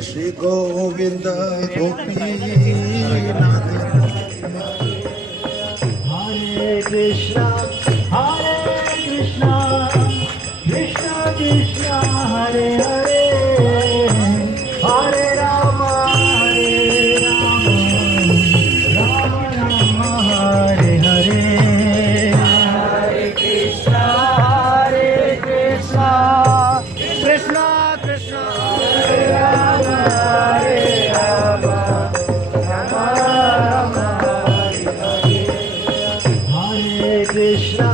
Shri Govinda Gopinath Hare Krishna, Krishna Krishna, Hare Hare, Hare Rama, Rama Rama, Hare Hare. Hare Krishna, Krishna Krishna, Hare Rama, Rama Rama, Hare Krishna,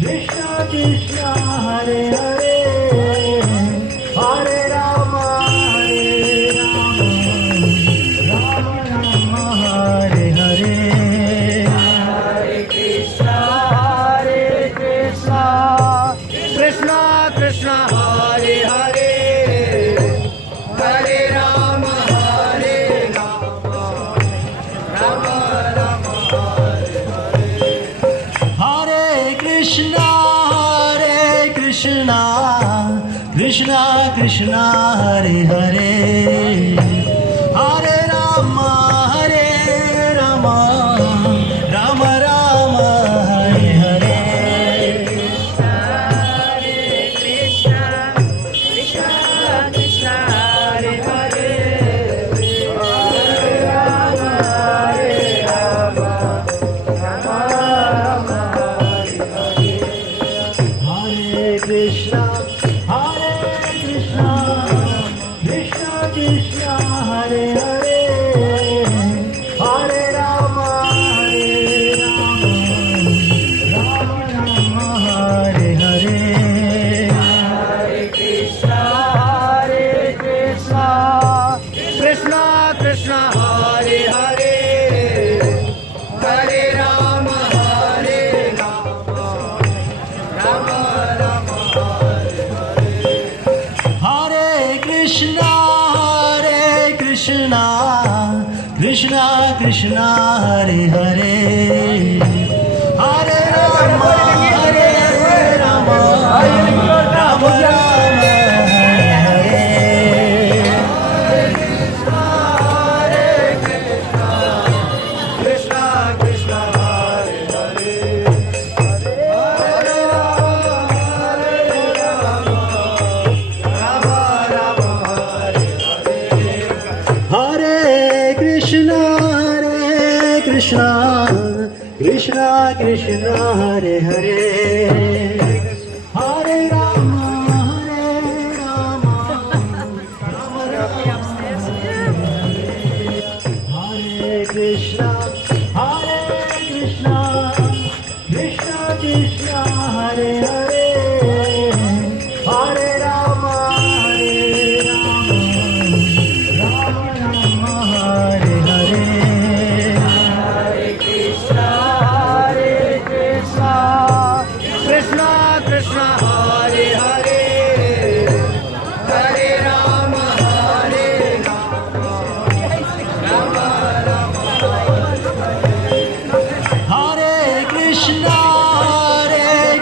Krishna Krishna, Hare Hare, Hare Rama, Rama Rama, Hare Hare. Hare Krishna, Krishna Krishna, Hare Hare, Hare Rama, Rama Rama, Hare Hare. Hare Krishna, Krishna Krishna, Hare Hare, Hare Rama, Rama Rama, Hare Hare. Hare Krishna, Krishna Krishna, Hare Hare, Hare Rama, Rama Rama, Hare Hare. Hare Krishna, Krishna Krishna, Hare Hare, Hare Rama, Rama Rama, Hare Hare. Hare Krishna, Krishna Krishna, Hare Hare, Hare Rama, Rama Rama, Hare Hare. Hare Krishna, Krishna Krishna, Hare Hare, Hare Rama, Rama Rama, Hare Hare. Krishna Krishna, Hare Hare, Hare Rama, Rama Rama, Hare Hare. Hare Krishna, Krishna Krishna, Hare Hare, Hare Rama, Rama Rama, Hare Krishna, Krishna Krishna, Hare Hare, Hare Rama, Rama Rama, Hare Hare. Hare Krishna, Krishna Krishna, Hare Hare, Hare Rama, Rama Rama, Hare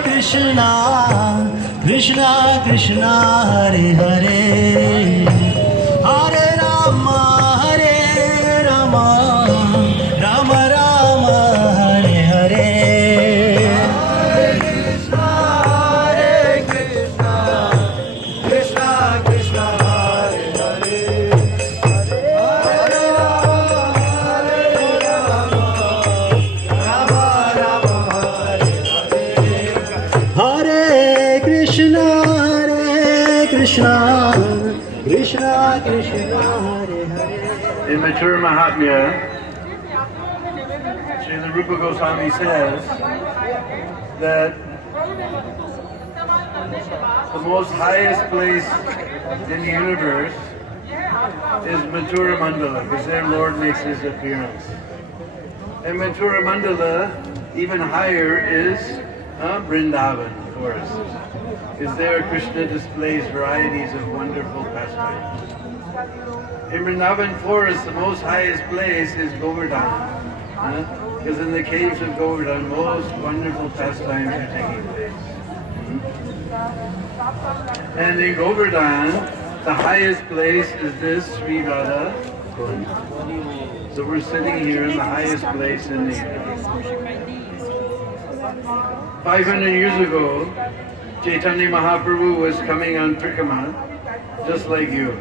Krishna, Krishna Krishna, Hare Hare, Hare Rama, Rama Rama, Hare Hare. Hare Krishna, Krishna Krishna, Hare Hare, Hare Rama, Rama Rama, Hare Hare. Hare Krishna, Krishna Krishna, Hare Hare. In Mature Mahatmya, Srila Rupa Goswami says that the most highest place in the universe is Mathura Mandala, because there Lord makes his appearance. And Mathura Mandala, even higher, is Vrindavan forest. Because there Krishna displays varieties of wonderful pastimes. In Vrindavan forest, the most highest place is Govardhan. Because in the caves of Govardhan, most wonderful pastimes are taking place. And in Govardhan, the highest place is this Sri Radha Kunda. So we're sitting here in the highest place in the universe. 500 years ago, Chaitanya Mahaprabhu was coming on parikrama, just like you.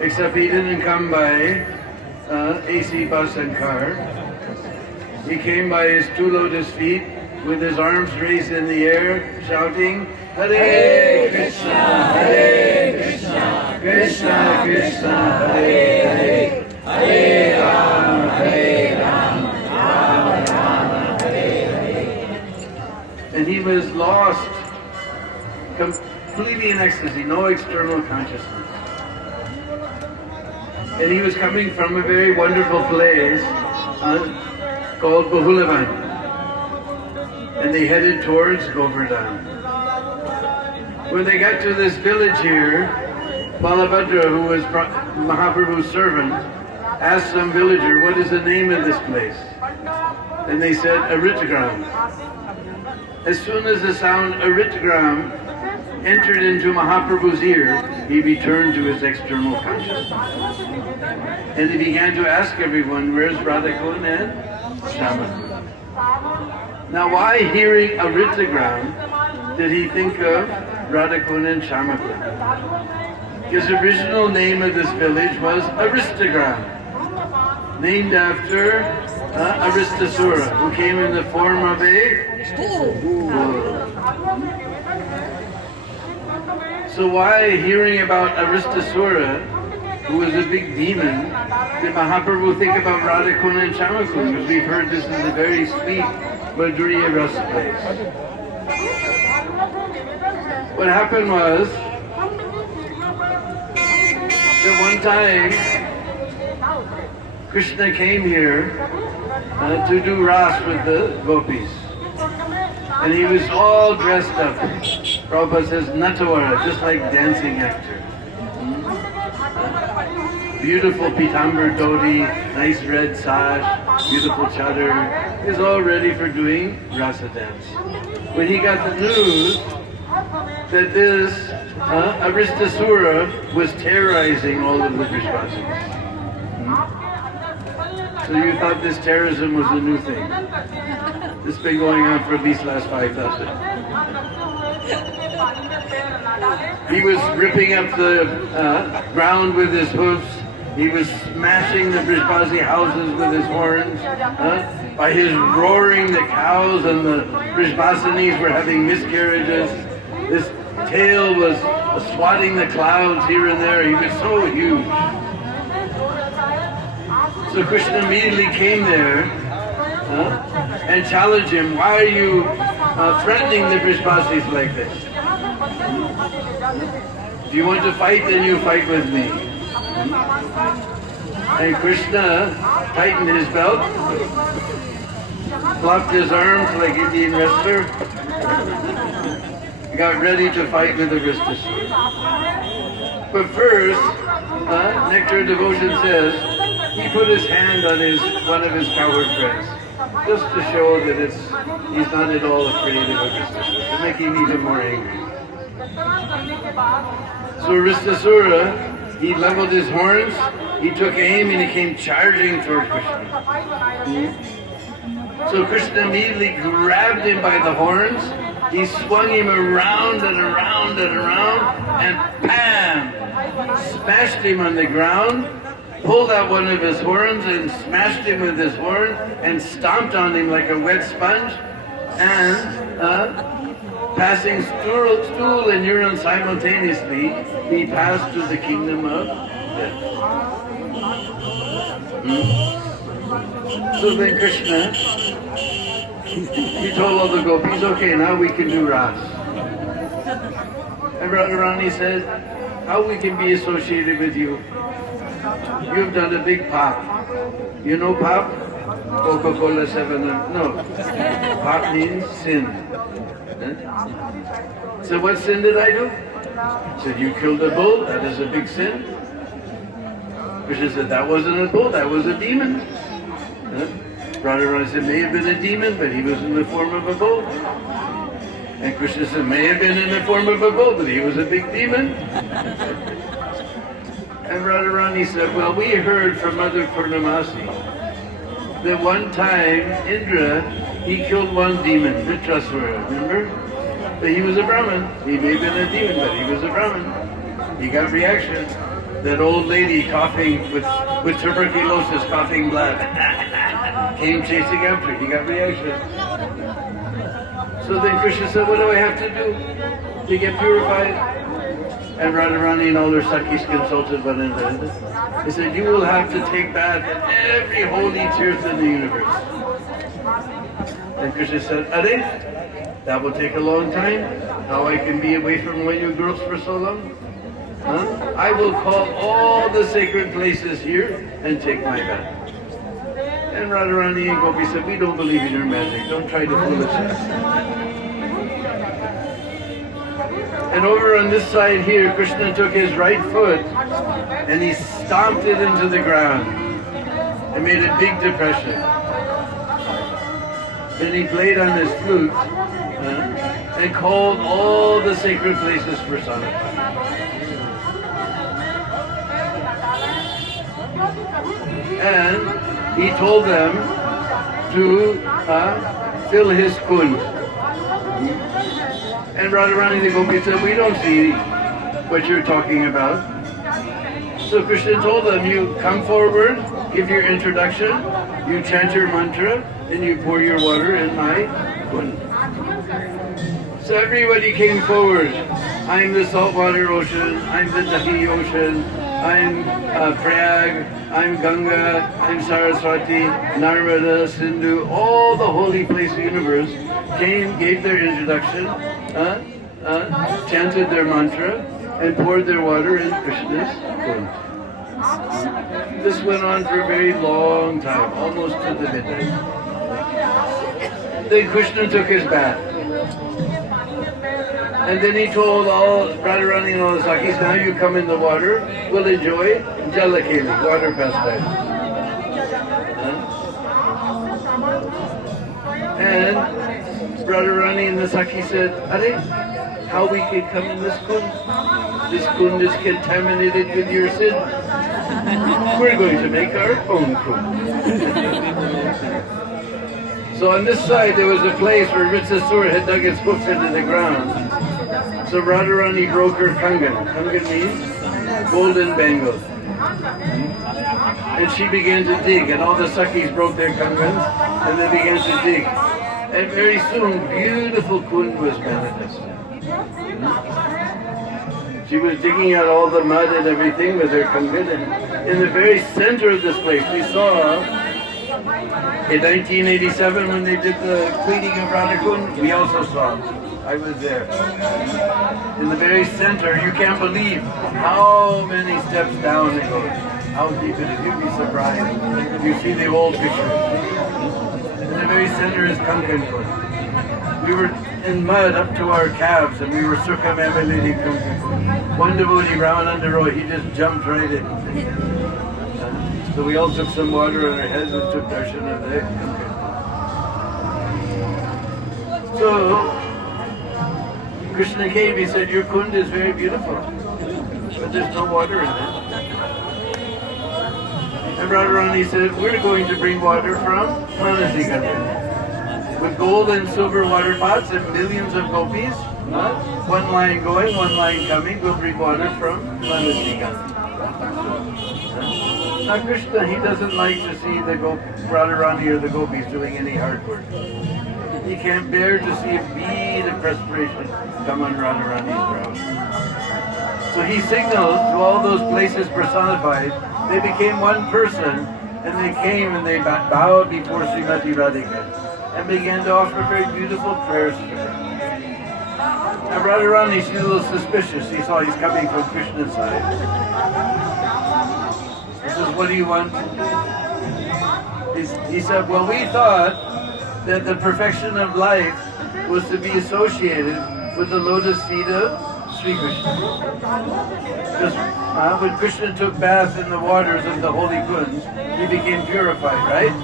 Except he didn't come by AC bus and car. He came by his two lotus feet with his arms raised in the air, shouting, Hare Krishna, Hare Krishna, Krishna Krishna, Hare Hare, Hare Rama, Hare Rama, Rama Rama, Hare Hare. And he was lost, completely in ecstasy, no external consciousness. And he was coming from a very wonderful place called Bahulavan. And they headed towards Govardhan. When they got to this village here, Balabhadra, who was Mahaprabhu's servant, asked some villager, what is the name of this place? And they said, Aritagram. As soon as the sound Aritagram entered into Mahaprabhu's ear, he returned to his external consciousness. And he began to ask everyone, where's Radha Kunda and Shama? Now why hearing Aritagram did he think of Radha Kunda and Shama? His original name of this village was Aristagram, named after Aristasura, who came in the form of a bull. So why, hearing about Aristasura, who was a big demon, did Mahaprabhu think about Radha Kunda and Shama Kunda? Because we've heard this is a very sweet Madhurya Rasa place. What happened was that one time Krishna came here to do Ras with the gopis. And he was all dressed up. Prabhupada says, Natawara, just like dancing actor. Beautiful pitambar dhoti, nice red sash, beautiful chadar. He's all ready for doing rasa dance. When he got the news that this Aristasura was terrorizing all of the Vrishvasis. So you thought this terrorism was a new thing. This has been going on for at least last 5,000. He was ripping up the ground with his hoofs. He was smashing the Vrishvasi houses with his horns. By his roaring, the cows and the Vrishvasinis were having miscarriages. His tail was swatting the clouds here and there. He was so huge. So Krishna immediately came there and challenged him, why are you threatening the Vrishvasis like this? If you want to fight, then you fight with me. And Krishna tightened his belt, flopped his arms like Indian wrestler, got ready to fight with the Aristasura. But first, Nectar Devotion says, he put his hand on one of his cowherd friends, just to show that he's not at all afraid of Aristasura, to make him even more angry. So Aristasura, he leveled his horns, he took aim, and he came charging toward Krishna. So Krishna immediately grabbed him by the horns, he swung him around and around and around, and bam! Smashed him on the ground, pulled out one of his horns and smashed him with his horn, and stomped on him like a wet sponge, and passing stool and urine simultaneously, he passed to the kingdom of death. So then Krishna, he told all the gopis, okay, now we can do Ras. And Radharani said, how we can be associated with you? You've done a big pop. You know pop? Coca-Cola 7-Up. No. Pop means sin. So what sin did I do? He said, you killed a bull, that is a big sin. Krishna said, that wasn't a bull, that was a demon. Radharani said, may have been a demon, but he was in the form of a bull. And Krishna said, may have been in the form of a bull, but he was a big demon. And Radharani said, well, we heard from Mother Purnamasi that one time Indra, he killed one demon, Vitrasura, remember? But he was a Brahmin. He may have been a demon, but he was a Brahmin. He got reaction. That old lady coughing with tuberculosis, coughing blood, came chasing after. He got reaction. So then Krishna said, what do I have to do to get purified? And Radharani and all their Sakhis consulted one another. They said, you will have to take bath in every holy tirth in the universe. And Krishna said, Hare, that will take a long time. How I can be away from one of you girls for so long? I will call all the sacred places here and take my bath. And Radharani and Gopi said, we don't believe in your magic. Don't try to fool us. And over on this side here, Krishna took his right foot and he stomped it into the ground and made a big depression. Then he played on his flute and called all the sacred places personified. And he told them to fill his Kund. And Radharani and the Gopi said, we don't see what you're talking about. So Krishna told them, you come forward, give your introduction, you chant your mantra, and you pour your water in my Kund. So everybody came forward. I'm the saltwater ocean, I'm the Dahi ocean, I'm Prayag, I'm Ganga, I'm Saraswati, Narmada, Sindhu, all the holy place of the universe came, gave their introduction, chanted their mantra, and poured their water in Krishna's Kund. This went on for a very long time, almost to the midnight. Then Krishna took his bath. And then he told all Radharani and all the Sakhis, now you come in the water, we'll enjoy Jalakeli, water pastime. And Radharani and the Sakhi said, Hare, how we can come in this Kund? This Kund is contaminated with your sin. We're going to make our own Kund. So on this side there was a place where Ritzasura had dug its hoof into the ground. So Radharani broke her kangan. Kangan means golden bangle. And she began to dig, and all the Sakhis broke their kangans, and they began to dig. And very soon, beautiful Kund was manifested. She was digging out all the mud and everything with her kangan. And in the very center of this place, we saw, in 1987 when they did the cleaning of Radha Kunda, we also saw it. I was there. In the very center, you can't believe how many steps down it goes. How deep it is. You'd be surprised. You see the old pictures. In the very center is Kankan Kund. We were in mud up to our calves and we were circumambulating Kankan Kund. One devotee, Ramananda Roy, he just jumped right in. So we all took some water on our heads and took darshan of the Kankan Kund. So, Krishna came, he said, your Kund is very beautiful, but there's no water in it. And Radharani said, we're going to bring water from Manasi-Ganga. With gold and silver water pots and millions of gopis, one line going, one line coming, we'll bring water from Manasi-Ganga. Now Krishna, he doesn't like to see the Radharani or the gopis doing any hard work. He can't bear to see a bead of perspiration come on Radharani's brow. So he signaled to all those places personified, they became one person, and they came and they bowed before Srimati Radharani and began to offer very beautiful prayers to her. Now Radharani, she's a little suspicious. He saw he's coming from Krishna's side. He says, what do you want? He said, well, we thought that the perfection of life was to be associated with the lotus feet of Sri Krishna. Because when Krishna took bath in the waters of the holy Kund, he became purified, right?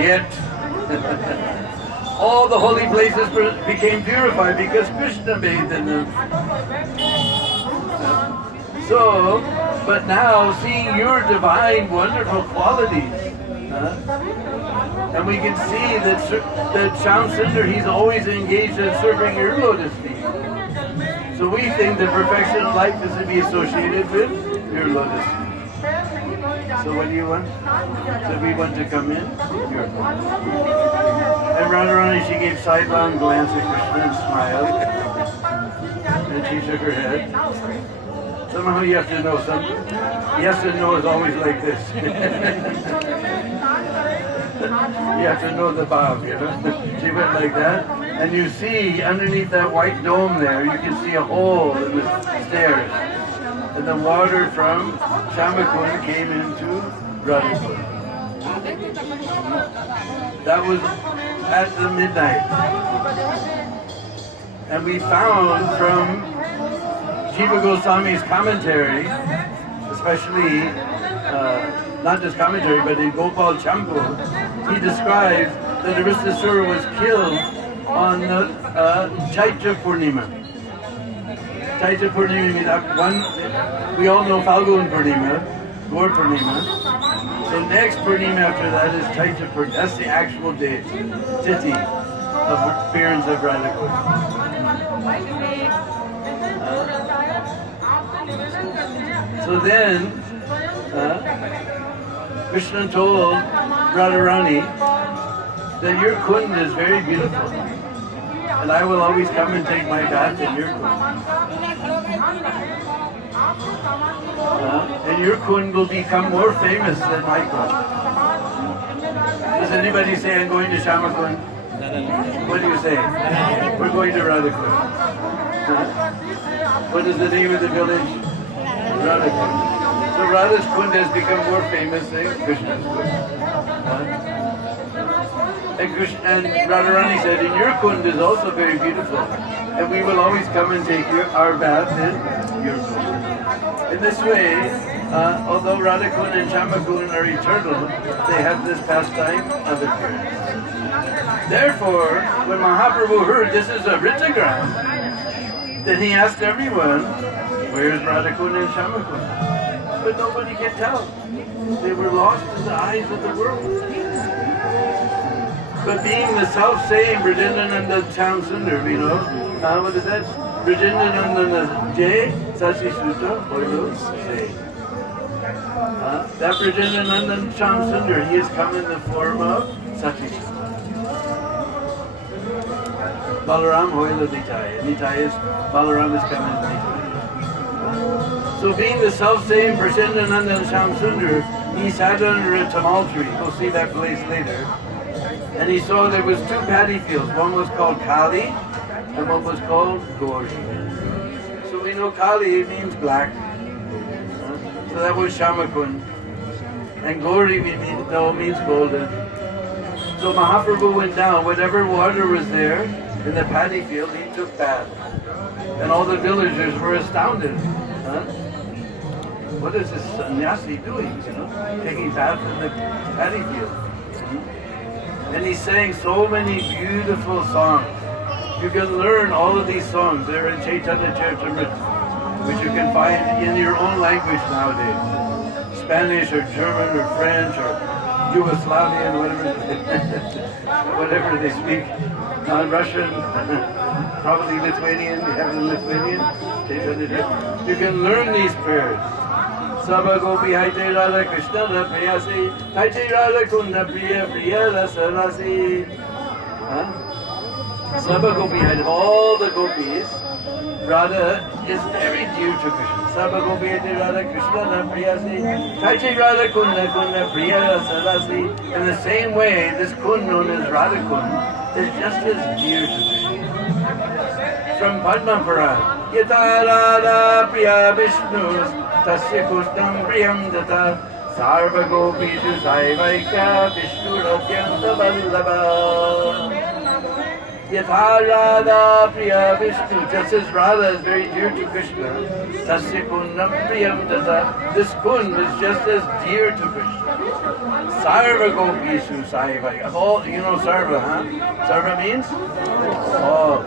Yet. All the holy places became purified because Krishna bathed in them. So, but now seeing your divine, wonderful qualities, and we can see that Shyam Sundar, he's always engaged in serving your lotus feet. So we think the perfection of life is to be associated with your lotus feet. So what do you want? So we want to come in? Here. And Radharani, she gave sidelong glance at Krishna and smiled. And she shook her head. Somehow you have to know something. Yes and no is always like this. You have to know the bow, you know. She went like that. And you see underneath that white dome there, you can see a hole in the stairs. And the water from Shamakund came into Radha Kunda. That was at the midnight. And we found from Jiva Goswami's commentary, especially, not just commentary, but in Gopal Champu, he describes that Aristasura was killed on the Chaitra Purnima. Chaitra Purnima means we all know Falgun Purnima, Gaur Purnima. So next Purnima after that is Chaitra Purnima. That's the actual date, Tithi, of appearance of Radha Kunda. So then, Krishna told Radharani that your Kund is very beautiful. And I will always come and take my bath in your Kund. And your Kund will become more famous than my Kund. Does anybody say I'm going to Shamakund? What do you say? We're going to Radha Kunda. What is the name of the village? Radha Kunda. So Radha's Kund has become more famous than Krishna's Kund. And Radharani said, and your Kund is also very beautiful. And we will always come and take our bath in your Kund. In this way, although Radha Kund and Shamakund are eternal, they have this pastime of appearance. Therefore, when Mahaprabhu heard this is a Ritagram, then he asked everyone, where's Radha Kund and Shamakund? But nobody can tell. They were lost in the eyes of the world. But being the self-same Brijandananda Shyam Sundar, you know, what is that? Brijandananda Jay, Sachi Sutta, Hoilo, say. That Brijandananda Shyam Sundar, he has come in the form of Sachi Sutta. Balaram Hoilo Nitaya. Nitaya is, Balaram is coming in Nitaya. So being the self-same Brijandananda Shyam Sundar, he sat under a tamal tree. We'll see that place later. And he saw there was two paddy fields. One was called Kali, and one was called Gauri. So we know Kali means black. So that was Shamakund. And Gauri means golden. So Mahaprabhu went down. Whatever water was there in the paddy field, he took bath. And all the villagers were astounded. What is this sannyasi doing, you know? Taking bath in the paddy field. And he sang so many beautiful songs. You can learn all of these songs. They're in Chaitanya Charitamrita, which you can find in your own language nowadays. Spanish or German or French or Yugoslavian, whatever they speak. Russian, probably Lithuanian. You have the Lithuanian. You can learn these prayers. Sabha Gopi Haite Radha Krishna Priyasi Haite Radha Kunda Priya Priya Rasa Rasi. Sabha Gopi Haite, all the gopis, Radha is very dear to Krishna. Sabha Gopi Haite Radha Krishna Priyasi Haite Radha Kunda Kunda Priya Rasa Rasi. In the same way, this Kund known as Radha Kund is just as dear to Krishna. From Padma Puran, Yata Radha Priya Vishnu Tasya Kustam Priyam Data Sarva Gopishu Saivaikya Vishnu Ratyanta Vallabha. Yatha Radha Priya Vishnu, just as Radha is very dear to Krishna, Tasya Kundam Priyam Tata, this Kund is just as dear to Krishna. Sarva Gopishu Saivaya. All, you know Sarva, huh? Sarva means? All.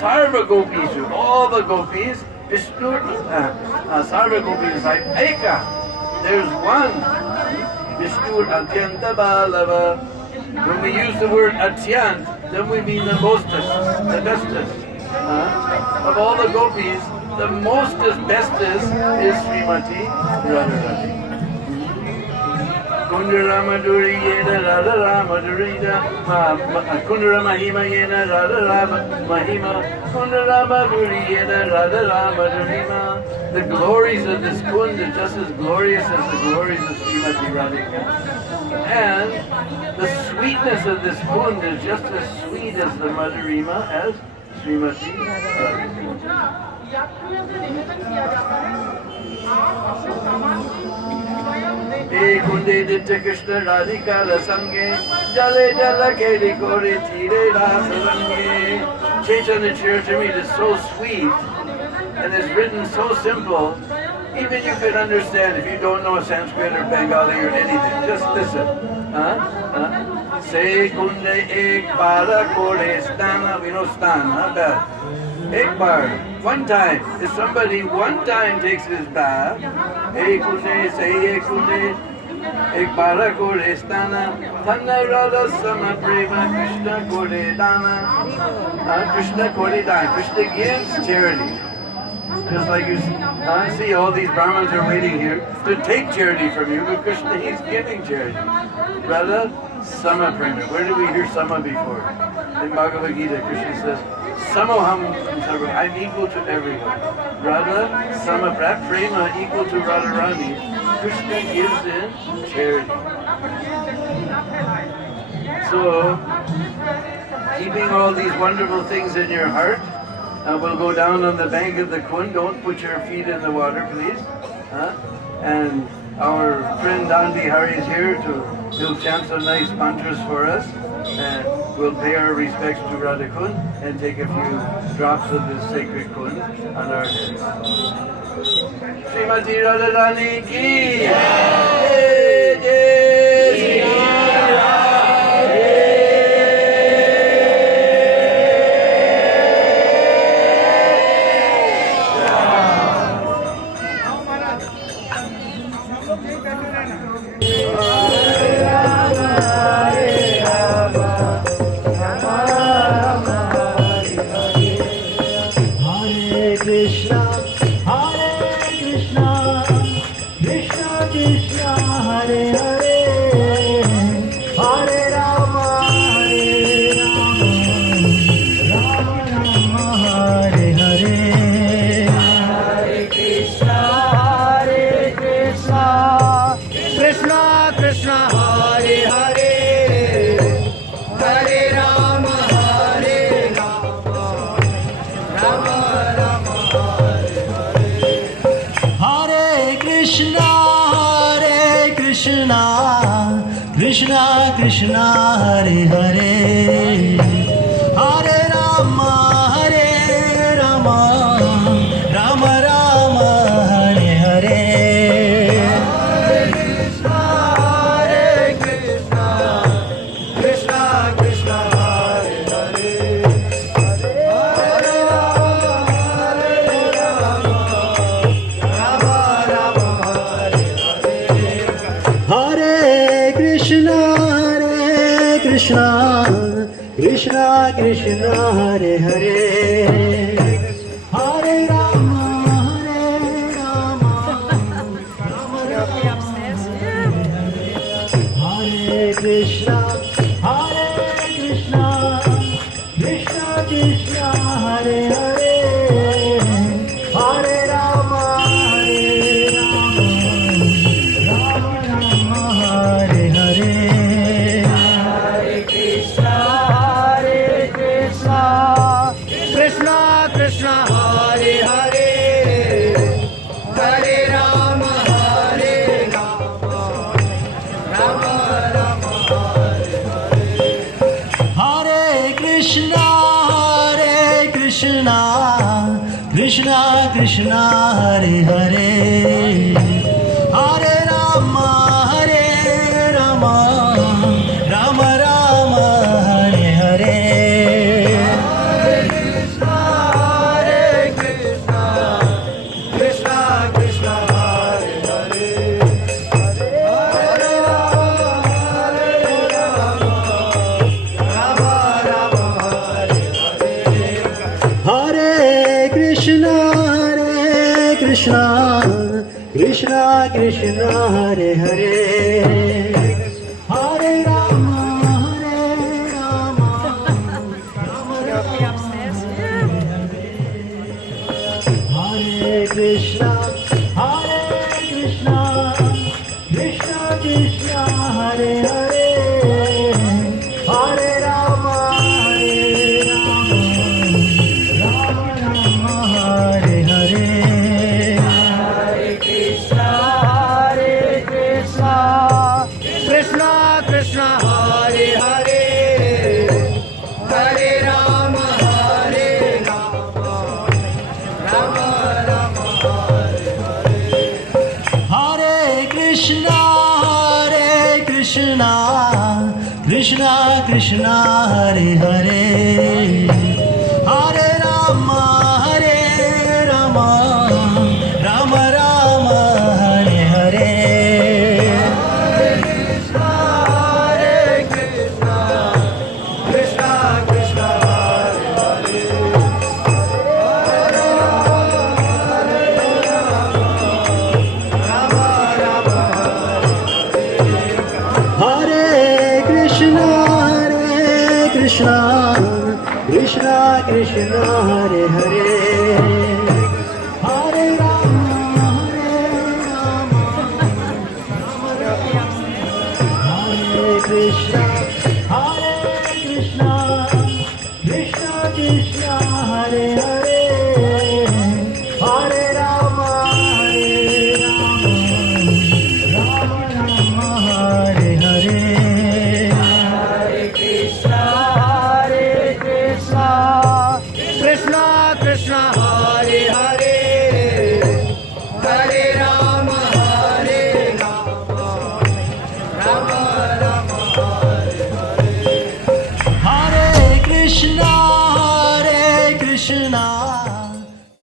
Sarva Gopishu, all the gopis, Vishnu, Sarva Gopis Saivaya. There's one. Vishnu Atyanta Balava. When we use the word Atyant, then we mean the mostest, the bestest. Of all the gopis, the mostest, bestest is Srimati Radharani. Kundara Madhuri Yena Radha Madhurida Kundara Mahima Yena Radha Mahima Kundara Madhuri Yena Radha Madhurima. The glories of this Kund are just as glorious as the glories of Srimati Radhika. And the sweetness of this Kund is just as sweet as the Madhurima as Srimati Radharani. Hey Kunde Ditta Krishna Radhika Rasange Jale Jala Keli Kore Tire Rasarange. Chaitanya Charitamrita is so sweet and is written so simple. Even you can understand if you don't know Sanskrit or Bengali or anything. Just listen. Say Kunde Ek Bara Kore Stana. We know Stan, not bad. Ek bar, one time. If somebody one time takes his bath, Ek Kunde, say Ek Kunde, Ek Bara Kore Stana, Tanna Radha Sama Prema Krishna Kore Dana. Krishna Kore Dana. Krishna gives charity. Just like you see, all these Brahmins are waiting here to take charity from you, but Krishna, he's giving charity. Radha Sama Prema. Where did we hear Sama before? In Bhagavad Gita, Krishna says, Samoham, I'm equal to everyone. Radha Sama Prema equal to Radharani. Krishna gives in charity. So, keeping all these wonderful things in your heart, we'll go down on the bank of the Kund. Don't put your feet in the water, please. And our friend Hare is here to he'll chant some nice mantras for us. And we'll pay our respects to Radha Kund and take a few drops of this sacred Kund on our heads. Srimati Radharani ki jai, jai Krishna Krishna Hare Hare Hare Rama Hare Rama Rama Rama Hare Hare Hare Krishna Krishna Krishna Hare Hare Hare Rama Rama Rama Hare Hare Krishna Krishna Krishna Krishna Hare Hare Hare Rama Rama Rama Rama Hare Krishna Krishna Krishna Hare Hare Hare Rama Rama Hare Hare Krishna Hare Hare Hare Rama Rama Rama Hare Krishna Hare Hare Hare Rama Rama Rama Hare Hare Krishna Krishna Hare Hare Hare Krishna Krishna Krishna Hare Hare Hare Rama Rama Hare Krishna Krishna Krishna Hare Hare Hare Rama Rama Hare Hare Krishna Krishna Hare Hare Hare Rama Hare Rama Rama Rama Hare Hare Hare Krishna Krishna Krishna Hare Hare Hare Rama Rama Rama Rama Hare Hare Krishna Krishna Hare Hare Rama Rama Hare Krishna Krishna Krishna Hare Hare Hare Rama Hare Krishna